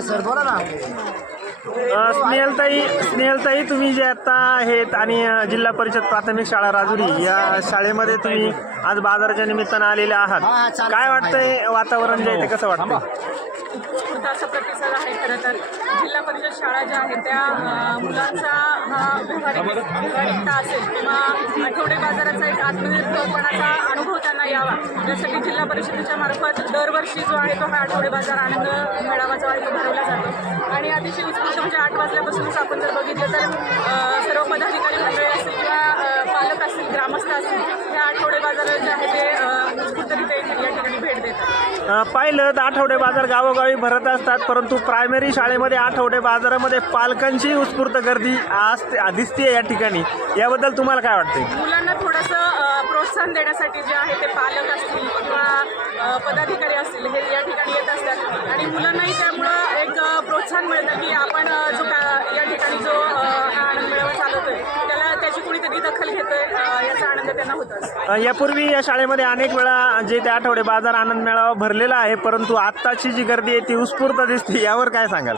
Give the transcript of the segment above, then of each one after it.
Sir बोला ना. स्नेहलताई तुम्ही जे आता आहेत आणि जिल्हा परिषद प्राथमिक शाळा राजुरी या शाळेमध्ये तुम्ही आज बाजाराच्या निमित्तानं आलेले आहात. काय वाटतंय वातावरण जे आहे ते कसं वाटतं? उत्स्फूर्त असा प्रतिसाद आहे. खरं तर जिल्हा परिषद शाळा ज्या आहेत त्या मुलांचा हा व्यावहारिकता असेल किंवा आठवडे बाजाराचा एक आत्मनिर्भरपणाचा अनुभव त्यांना यावा यासाठी जिल्हा परिषदेच्या मार्फत दरवर्षी जो आहे तो हा आठवडे बाजार आनंद मेळावा जो आहे तो भरवला जातो आणि अतिशय उत्स्फूर्त म्हणजे 8 वाजल्यापासूनच आपण जर बघितलं तर सर्व पदाधिकारी मंडळी असतील किंवा पालक असतील ग्रामस्थ असतील त्या आठवडे बाजारात जे आहे ते उत्स्फूर्तरित्या या ठिकाणी भेट देतात. पाहिलं तर आठवडे बाजार गावोगावी भरत असतात, परंतु प्रायमरी शाळेमध्ये आठवडे बाजारामध्ये पालकांची उत्स्फूर्त गर्दी दिसते या ठिकाणी. याबद्दल तुम्हाला काय वाटते? मुलांना थोडंसं प्रोत्साहन देण्यासाठी जे आहे ते पालक असतील किंवा पदाधिकारी असतील हे या ठिकाणी येत असतात आणि मुलांनाही त्यामुळं एक प्रोत्साहन मिळतं की आपण जो या ठिकाणी जो हा आनंद मेळावा चालवतोय त्याला त्याची कुणीतरी दखल घेतोय याचा आनंद त्यांना होत असतो. यापूर्वी या शाळेमध्ये अनेक वेळा जे ते आठवडे बाजार आनंद मेळावा भरलेला आहे, परंतु आत्ताची जी गर्दी आहे ती उत्स्फूर्त दिसते. यावर काय सांगाल?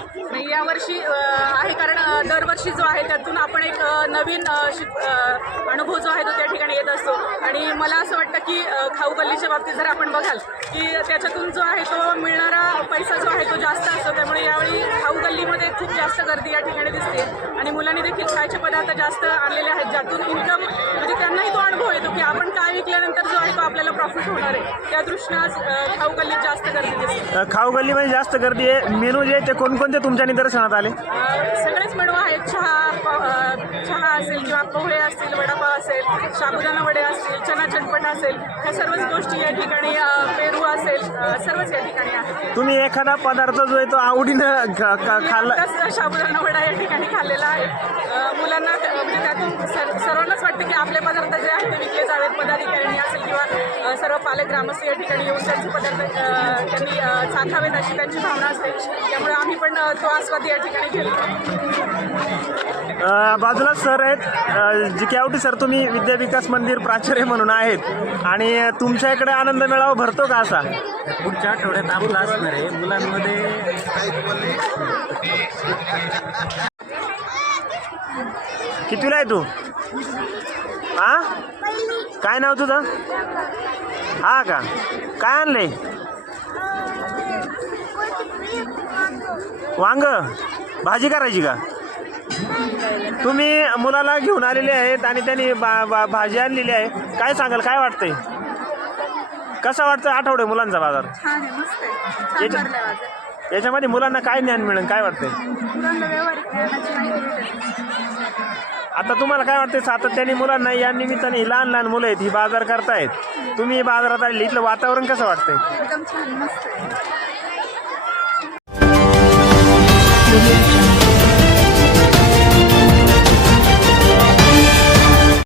यावर्षी आहे कारण दरवर्षी जो आहे त्यातून आपण एक नवीन अनुभव जो आहे तो त्या ठिकाणी येत असतो आणि मला असं वाटतं की खाऊ गल्लीच्या बाबतीत जर आपण बघाल की त्याच्यातून जो आहे तो मिळणारा पैसा जो आहे तो जास्त असतो. त्यामुळे यावेळी खाऊ गल्लीमध्ये खूप जास्त गर्दी या ठिकाणी दिसते आणि मुलांनी देखील खायचे पदार्थ जास्त आणलेले आहेत ज्यातून इन्कम म्हणजे त्यांनाही तो अनुभव येतो की आपण काय विकल्यानंतर जो आहे तो आपल्याला प्रॉफिट होणार आहे. त्या दृष्टीनं आज खाऊ गल्लीत जास्त गर्दी दिसते. खाऊ गल्लीमध्ये जास्त गर्दी आहे. मेनू जे ते कोणकोणते तुमच्या निदर्शनात आले? सगळेच मेनू आहेत. चहा असेल किंवा पोहे असतील, वडापाव असेल, साबुदाणा वडे असतील, चना चटपट असेल, ह्या सर्वच गोष्टी या ठिकाणी पेरू असेल सर्वच या ठिकाणी आहे. तुम्ही एखादा पदार्थ जो आहे तो आवडीनं खाल्ला? साबुदाणा वडा या ठिकाणी खाल्लेला आहे. मुलांना म्हणजे त्यातून सर्वांनाच वाटतं की आपले पदार्थ जे आहेत ते विकले जावेत. पदाधिकाऱ्यांनी असेल किंवा सर्व पालक ग्रामस्थ या ठिकाणी येऊन त्यांचे पदार्थ त्यांनी चाखावेत अशी त्यांची भावना असते. त्यामुळे आम्ही पण तो आस्वाद या ठिकाणी घेतो. बाजूला सर आहेत जिकेआवटी सर, तुम्ही विद्याविकास मंदिर प्राचार्य म्हणून आहेत आणि तुमच्या इकडे आनंद मेळावा भरतो का असा? पुढच्या आठवड्यात आपला असणार आहे. मुलांमध्ये कितवीला आहे तू? हा, काय नाव तुझं? हा का, काय आणलंय? वांग भाजी करायची का? तुम्ही मुलाला घेऊन आलेले आहेत आणि त्यांनी भाजी आणलेली आहे. काय सांगाल, काय वाटतंय? कसं वाटतं आठवडे मुलांचा बाजार? छान आहे, मस्त आहे, छान भरलाय बाजार. याच्यामध्ये मुलांना काय ज्ञान मिळेल, काय वाटतंय? मुलांना व्यवहारिक ज्ञानाची माहिती मिळते. आता तुम्हाला काय वाटतं सातत्याने मुलांना या निमित्ताने ही लहान लहान मुलं आहेत ही बाजार करतायत, तुम्ही बाजारात आलेली, इथलं वातावरण कसं वाटतंय? एकदम छान, मस्त आहे.